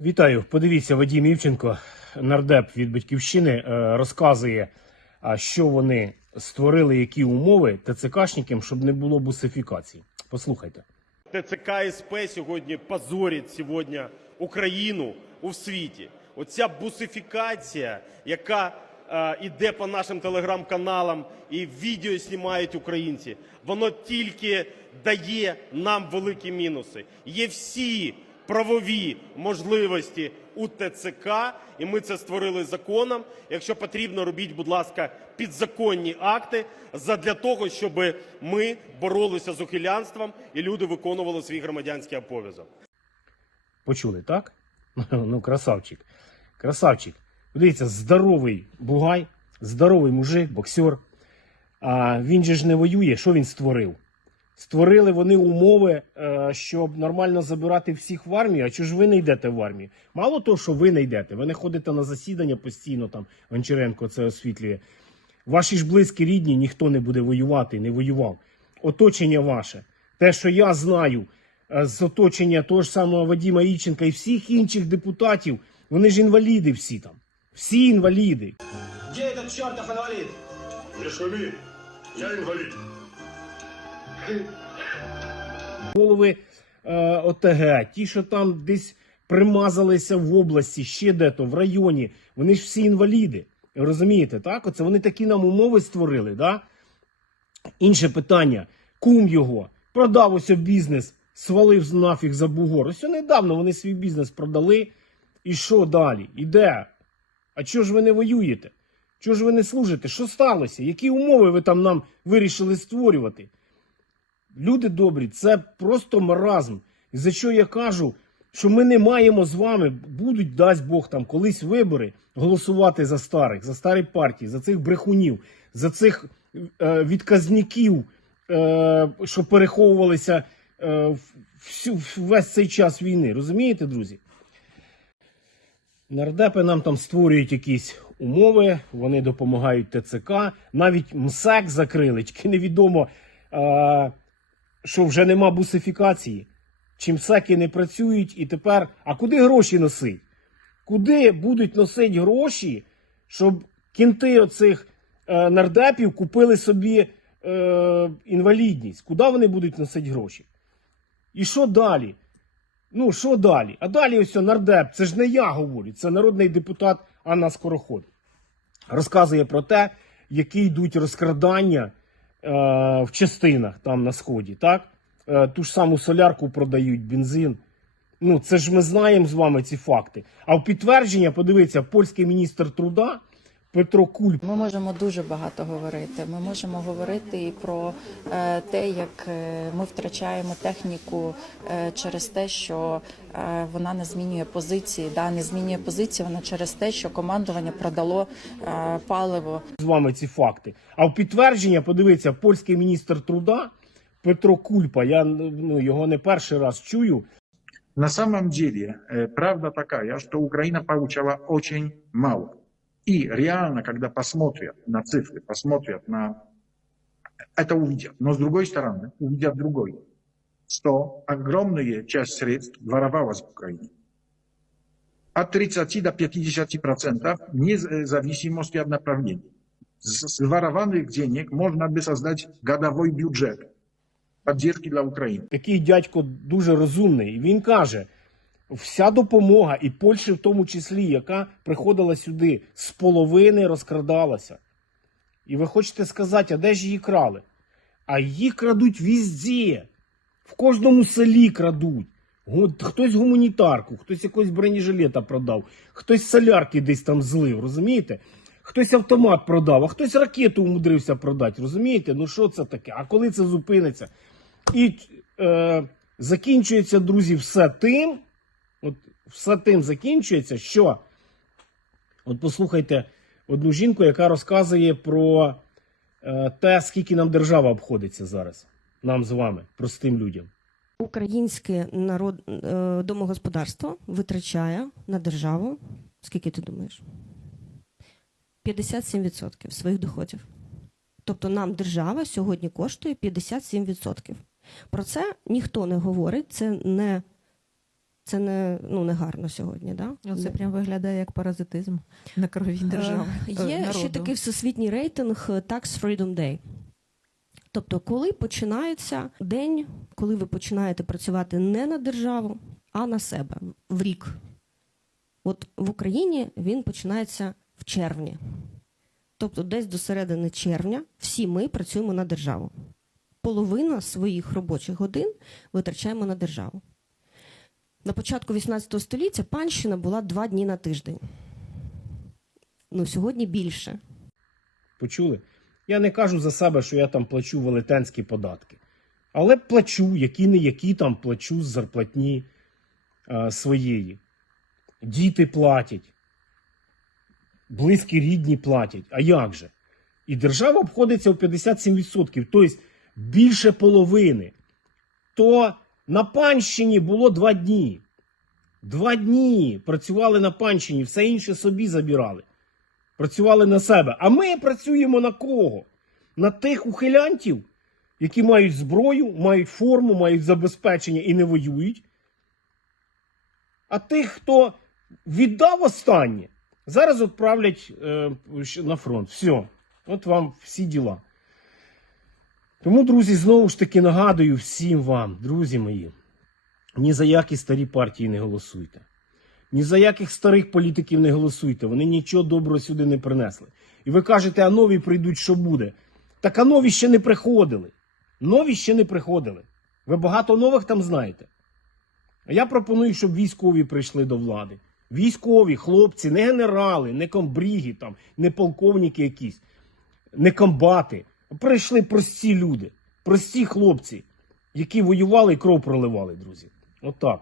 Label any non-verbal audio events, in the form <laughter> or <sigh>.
Вітаю. Подивіться, Вадим Івченко, нардеп від батьківщини, е, розказує, що вони створили, які умови ТЦКшникам, щоб не було бусифікації. Послухайте. ТЦК СП сьогодні позорить сьогодні Україну у світі. Оця бусифікація, яка е, іде по нашим телеграм-каналам і відео знімають українці, воно тільки дає нам великі мінуси. Є всі правові можливості у ТЦК, і ми це створили законом. Якщо потрібно, робіть, будь ласка, підзаконні акти задля того, щоб ми боролися з ухилянством і люди виконували свій громадянський обов'язок. Почули, так? <laughs> Ну, красавчик. Красавчик. Дивіться, здоровий бугай, здоровий мужик, боксер. А він же ж не воює. Що він створив? Створили вони умови, е, щоб нормально забирати всіх в армію. А чого ж ви не йдете в армію? Мало того, що ви не йдете, ви не ходите на засідання постійно, там Гончаренко це освітлює. Ваші ж близькі рідні ніхто не буде воювати, не воював. Оточення ваше. Те, що я знаю е, з оточення того ж самого Вадима Іченка і всіх інших депутатів, вони ж інваліди всі там. Всі інваліди. Где этот чертов инвалид? Не шуми, я инвалид. Голови е, ОТГ, ті, що там десь примазалися в області, ще де-то, в районі, вони ж всі інваліди. Розумієте, так? Оце вони такі нам умови створили, да? Інше питання. Кум його продав ось бізнес, свалив нафіг за бугор. Ось недавно вони свій бізнес продали. І що далі? Іде? А чого ж ви не воюєте? Чого ж ви не служите? Що сталося? Які умови ви там нам вирішили створювати? Люди добрі, це просто маразм. І за що я кажу, що ми не маємо з вами, будуть, дасть Бог, там колись вибори, голосувати за старих, за старі партії, за цих брехунів, за цих е, відказників, е, що переховувалися е, всю, весь цей час війни. Розумієте, друзі? Нардепи нам там створюють якісь умови, вони допомагають ТЦК, навіть МСЕК закрили, тільки невідомо, е, що вже нема бусифікації. Чи МСЕКи не працюють і тепер. А куди гроші носить? Куди будуть носити гроші, щоб кінти оцих е, нардепів купили собі е, інвалідність? Куди вони будуть носити гроші? І що далі? Ну, що далі? А далі ось нардеп, це ж не я говорю, це народний депутат Анна Скороход. Розказує про те, які йдуть розкрадання в частинах там на сході. Так? Е, ту ж саму солярку продають, бензин. Ну, це ж ми знаємо з вами ці факти. А в підтвердження, подивіться, польський міністр труда Петро Кульп Ми можемо дуже багато говорити. Ми можемо говорити і про е, те, як е, ми втрачаємо техніку е, через те, що е, вона не змінює позиції. Да, не змінює позиції вона через те, що командування продало е, паливо з вами ці факти. А в підтвердження, подивіться, польський міністр труда Петро Кульпа. Я ну, його не перший раз чую. На самом деле, правда такая, что Украина получала очень мало. И реально, когда посмотрят на цифры, посмотрят на... Это увидят. Но с другой стороны, увидят другой. Что огромная часть средств воровалась в Украине. От 30 до 50% вне зависимости от направления. С ворованных денег можно бы создать годовой бюджет поддержки для Украины. Такий дядько дуже розумний. Він каже: вся допомога, і Польщі в тому числі, яка приходила сюди з половини розкрадалася. І ви хочете сказати, а де ж її крали? А її крадуть візде. В кожному селі крадуть. Хтось гуманітарку, хтось якогось бронежилета продав, хтось солярки десь там злив, розумієте? Хтось автомат продав, а хтось ракету умудрився продати, розумієте? Ну що це таке? А коли це зупиниться? І е, закінчується, друзі, все тим. От все тим закінчується, що от послухайте одну жінку, яка розказує про е, те, скільки нам держава обходиться зараз. Нам з вами, простим людям. Українське народ е, домогосподарство витрачає на державу. Скільки ти думаєш? 57% своїх доходів. Тобто нам держава сьогодні коштує 57%. Про це ніхто не говорить, це не Це не, ну, не гарно сьогодні. Да? Це прям виглядає як паразитизм на крові держави. Е, е, Є народу. ще такий всесвітній рейтинг е, Tax Freedom Day. Тобто, коли починається день, коли ви починаєте працювати не на державу, а на себе в рік. От в Україні він починається в червні. Тобто, десь до середини червня всі ми працюємо на державу. Половина своїх робочих годин витрачаємо на державу. На початку 18 століття панщина була два дні на тиждень. Ну, сьогодні більше. Почули? Я не кажу за себе, що я там плачу велетенські податки. Але плачу, які не які там плачу з зарплатні е, своєї. Діти платять. Близькі рідні платять. А як же? І держава обходиться в 57%, тобто більше половини. То на панщині було два дні. Два дні працювали на панщині, все інше собі забирали працювали на себе. А ми працюємо на кого? На тих ухилянтів, які мають зброю, мають форму, мають забезпечення і не воюють. А тих, хто віддав останнє, зараз відправлять е, на фронт. Все. От вам всі діла. Тому, друзі, знову ж таки нагадую всім вам, друзі мої, ні за які старі партії не голосуйте. Ні за яких старих політиків не голосуйте. Вони нічого доброго сюди не принесли. І ви кажете, а нові прийдуть, що буде. Так а нові ще не приходили. Нові ще не приходили. Ви багато нових там знаєте. А я пропоную, щоб військові прийшли до влади. Військові, хлопці, не генерали, не комбріги, там, не полковники якісь, не комбати. Прийшли прості люди, прості хлопці, які воювали і кров проливали, друзі. Отак.